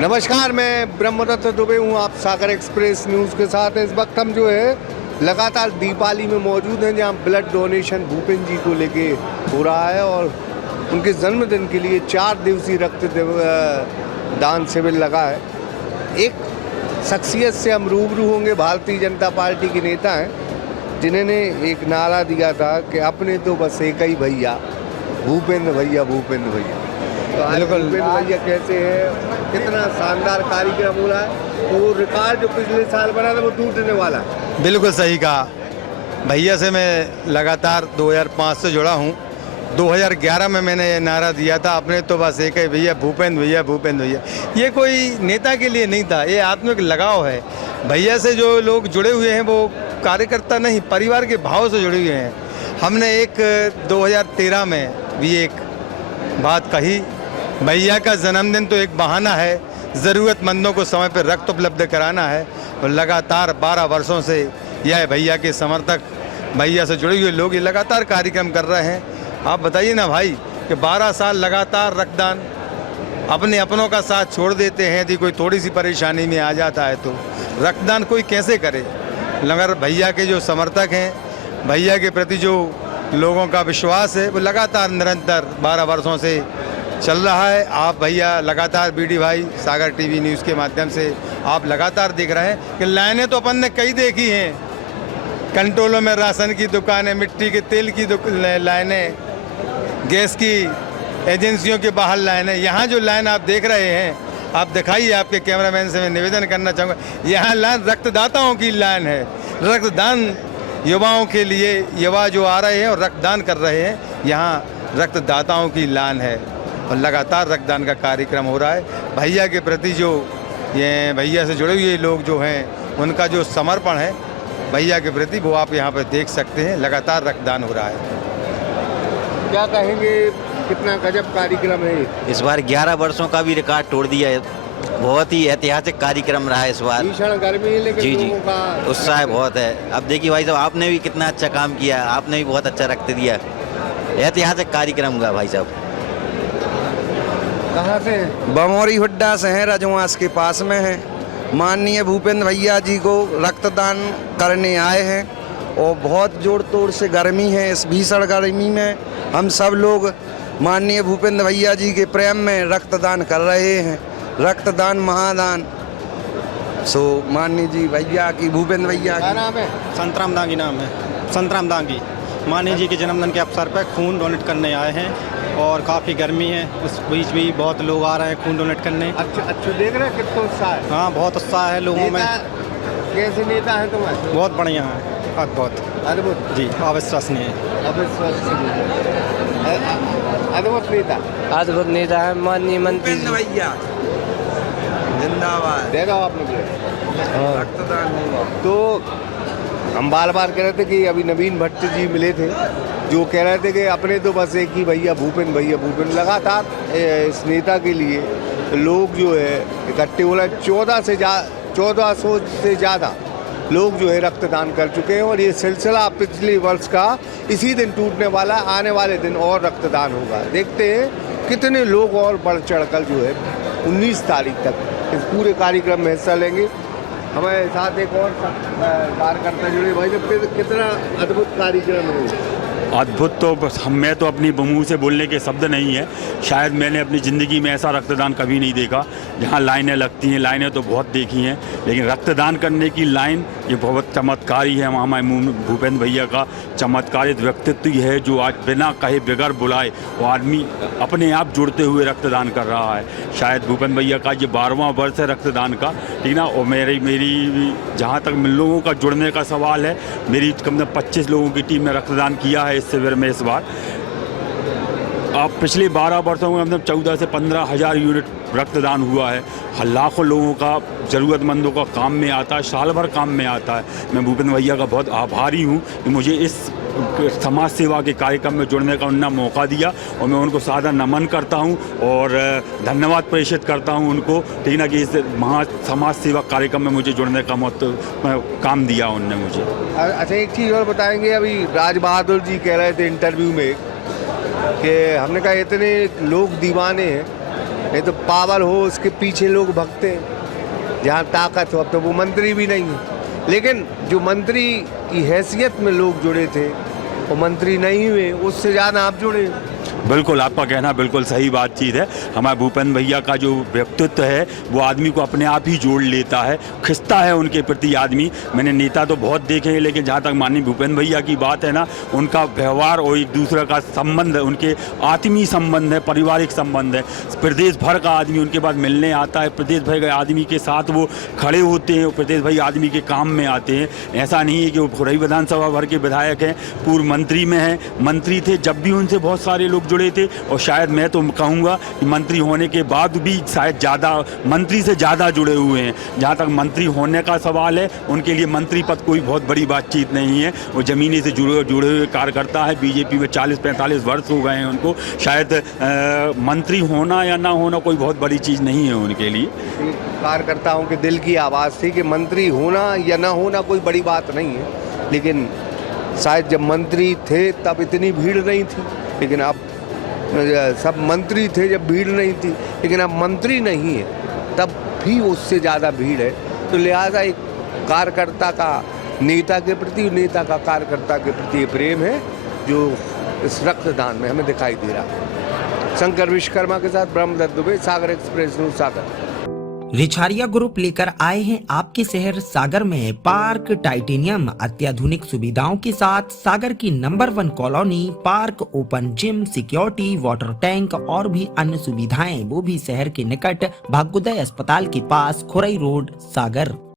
नमस्कार, मैं ब्रह्मदत्त दुबे हूँ। आप सागर एक्सप्रेस न्यूज़ के साथ हैं। इस वक्त हम जो है लगातार दीपाली में मौजूद हैं, जहाँ ब्लड डोनेशन भूपेंद्र जी को लेके हो रहा है और उनके जन्मदिन के लिए 4 दिवसीय रक्त दान शिविर लगा है। एक शख्सियत से हम रूबरू होंगे, भारतीय जनता पार्टी के नेता हैं, जिन्होंने एक नारा दिया था कि अपने तो बस एक ही भैया, भूपेंद्र भैया, भूपेंद्र भैया। तो आज भूपेंद्र भैया कैसे हैं, कितना शानदार कार्यक्रम हो रहा है। वो रिकॉर्ड जो पिछले साल बना था वो टूटने वाला है। बिल्कुल सही कहा। भैया से मैं लगातार 2005 से जुड़ा हूँ। 2011 में मैंने ये नारा दिया था, अपने तो बस एक ही भैया, भूपेंद्र भैया, भूपेंद्र भैया। ये कोई नेता के लिए नहीं था, ये आत्मिक लगाव है। भैया से जो लोग जुड़े हुए हैं वो कार्यकर्ता नहीं, परिवार के भाव से जुड़े हुए हैं। हमने एक 2013 में भी एक बात कही, भैया का जन्मदिन तो एक बहाना है, ज़रूरतमंदों को समय पर रक्त उपलब्ध कराना है। और लगातार 12 वर्षों से यह भैया के समर्थक, भैया से जुड़े हुए लोग ये लगातार कार्यक्रम कर रहे हैं। आप बताइए ना भाई कि 12 साल लगातार रक्तदान, अपने अपनों का साथ छोड़ देते हैं। यदि कोई थोड़ी सी परेशानी में आ जाता है तो रक्तदान कोई कैसे करे। मगर भैया के जो समर्थक हैं, भैया के प्रति जो लोगों का विश्वास है, वो लगातार निरंतर 12 वर्षों से चल रहा है। आप भैया लगातार बीडी भाई, सागर टीवी न्यूज़ के माध्यम से आप लगातार देख रहे हैं कि लाइनें तो अपन ने कई देखी हैं। कंट्रोलों में राशन की दुकानें, मिट्टी के तेल की लाइनें, गैस की एजेंसियों के बाहर लाइनें। यहाँ जो लाइन आप देख रहे हैं, आप दिखाइए, आपके कैमरामैन से मैं निवेदन करना चाहूँगा, यहाँ लाइन रक्तदाताओं की लाइन है। रक्तदान युवाओं के लिए, युवा जो आ रहे हैं और रक्तदान कर रहे हैं, यहाँ रक्तदाताओं की लाइन है और लगातार रक्तदान का कार्यक्रम हो रहा है। भैया के प्रति जो ये भैया से जुड़े हुए लोग जो हैं, उनका जो समर्पण है भैया के प्रति, वो आप यहाँ पर देख सकते हैं। लगातार रक्तदान हो रहा है। क्या कहेंगे, कितना गजब कार्यक्रम है इस बार 11 वर्षों का भी रिकॉर्ड तोड़ दिया है। बहुत ही ऐतिहासिक कार्यक्रम रहा है इस बार। भीषण गर्मी है लेकिन जी लोगों का उत्साह बहुत है। अब देखिए भाई साहब, आपने भी कितना अच्छा काम किया, आपने भी बहुत अच्छा रक्त दिया। ऐतिहासिक कार्यक्रम हुआ भाई साहब। कहाँ से बमौरी हुड्डा से हैं, रजवास के पास में हैं। माननीय भूपेंद्र भैया जी को रक्तदान करने आए हैं और बहुत जोड़ तोड़ से गर्मी है। इस भीषण गर्मी में हम सब लोग माननीय भूपेंद्र भैया जी के प्रेम में रक्तदान कर रहे हैं। रक्तदान महादान। सो माननीय जी भैया की, भूपेंद्र भैया क्या की नाम है? संतराम दांगी नाम है, संतराम दांगी। माननीय जी के जन्मदिन के अवसर पर खून डोनेट करने आए हैं और काफ़ी गर्मी है, उस बीच भी बहुत लोग आ रहे हैं खून डोनेट करने। अच्छा देख रहे हैं, कितना उत्साह है। हाँ, बहुत उत्साह है लोगों में। कैसे नेता है तुम्हारे? बहुत बढ़िया है, अद्भुत अद्भुत जी, अविश्वसनीय। अद्भुत नेता, अद्भुत नेता है माननीय मंत्री जी। भूपेंद्र भैया जिंदाबाद। देखा आपने रक्तदान नहीं। तो हम बार बार कह रहे थे कि अभी नवीन भट्ट जी मिले थे, जो कह रहे थे कि अपने तो बस एक ही भैया, भूपेंद्र भैया, भूपेंद्र। लगातार इस नेता के लिए लोग जो है इकट्ठे हो रहे हैं। 1400 से ज़्यादा लोग जो है रक्तदान कर चुके हैं और ये सिलसिला पिछले वर्ष का इसी दिन टूटने वाला। आने वाले दिन और रक्तदान होगा। देखते हैं कितने लोग और बढ़ चढ़कर जो है 19 तारीख तक इस पूरे कार्यक्रम में हिस्सा लेंगे। हमारे साथ एक और कार्यकर्ता जुड़े। भाई साहब, कितना अद्भुत कार्यक्रम है। अद्भुत तो बस मैं तो अपनी मुँह से बोलने के शब्द नहीं है। शायद मैंने अपनी ज़िंदगी में ऐसा रक्तदान कभी नहीं देखा। जहाँ लाइनें लगती हैं, लाइनें तो बहुत देखी हैं, लेकिन रक्तदान करने की लाइन ये बहुत चमत्कारी है। हमारे भूपेंद्र भैया का चमत्कारित व्यक्तित्व ही है, जो आज बिना कहे बगैर बुलाए वो आदमी अपने आप जुड़ते हुए रक्तदान कर रहा है। शायद भूपेंद्र भैया का ये 12वां वर्ष है रक्तदान का, ठीक ना। और मेरी जहाँ तक लोगों का जुड़ने का सवाल है, मेरी कम से कम 25 लोगों की टीम ने रक्तदान किया है इस शिविर में इस बार। आप पिछले 12 वर्षों में मतलब 14 से 15 हज़ार यूनिट रक्तदान हुआ है। लाखों लोगों का, ज़रूरतमंदों का काम में आता है, साल भर काम में आता है। मैं भूपेंद्र भैया का बहुत आभारी हूँ कि मुझे इस समाज सेवा के कार्यक्रम में जुड़ने का उन्होंने मौका दिया और मैं उनको सादा नमन करता हूँ और धन्यवाद प्रेषित करता हूँ उनको, ठीक ना, कि इस समाज सेवा कार्यक्रम में मुझे जुड़ने का काम दिया उन्होंने मुझे। अच्छा, एक चीज़ और बताएंगे। अभी राज बहादुर जी कह रहे थे इंटरव्यू में कि हमने कहा इतने लोग दीवाने हैं नहीं तो पावर हो उसके पीछे लोग भगते हैं, जहाँ ताकत हो। अब तो वो मंत्री भी नहीं है, लेकिन जो मंत्री की हैसियत में लोग जुड़े थे वो मंत्री नहीं हुए, उससे ज़्यादा आप जुड़े। बिल्कुल, आपका कहना बिल्कुल सही बातचीत है। हमारे भूपेंद्र भैया का जो व्यक्तित्व है वो आदमी को अपने आप ही जोड़ लेता है, खिंचता है उनके प्रति आदमी। मैंने नेता तो बहुत देखे हैं, लेकिन जहाँ तक माननीय भूपेंद्र भैया की बात है ना, उनका व्यवहार और एक दूसरे का संबंध है, उनके आत्मीय संबंध है, पारिवारिक संबंध है। प्रदेश भर का आदमी उनके पास मिलने आता है, प्रदेश भर के आदमी के साथ वो खड़े होते हैं, प्रदेश भर आदमी के काम में आते हैं। ऐसा नहीं है कि वो खुरई विधानसभा भर के विधायक हैं, पूर्व मंत्री में हैं, मंत्री थे जब भी उनसे बहुत सारे लोग जुड़े थे, और शायद मैं तो कहूँगा कि मंत्री होने के बाद भी शायद ज़्यादा मंत्री से ज़्यादा जुड़े हुए हैं। जहाँ तक मंत्री होने का सवाल है, उनके लिए मंत्री पद कोई बहुत बड़ी बातचीत नहीं है। वो ज़मीनी से जुड़े हुए कार्यकर्ता है, बीजेपी में 40-45 वर्ष हो गए हैं उनको। शायद मंत्री होना या ना होना कोई बहुत बड़ी चीज़ नहीं है उनके लिए। कार्यकर्ताओं के दिल की आवाज़ थी कि मंत्री होना या ना होना कोई बड़ी बात नहीं है, लेकिन शायद जब मंत्री थे तब इतनी भीड़ नहीं थी, लेकिन अब सब मंत्री थे जब भीड़ नहीं थी, लेकिन अब मंत्री नहीं है तब भी उससे ज़्यादा भीड़ है। तो लिहाजा एक कार्यकर्ता का नेता के प्रति, नेता का कार्यकर्ता के प्रति प्रेम है जो इस रक्तदान में हमें दिखाई दे रहा है। शंकर विश्वकर्मा के साथ ब्रह्मदत्त दुबे, सागर एक्सप्रेस न्यूज़, सागर। रिछारिया ग्रुप लेकर आए हैं आपके शहर सागर में पार्क टाइटेनियम, अत्याधुनिक सुविधाओं के साथ सागर की number 1 colony, park, open gym, security, water tank और भी अन्य सुविधाएं, वो भी शहर के निकट भाग्योदय अस्पताल के पास, खुरई रोड, सागर।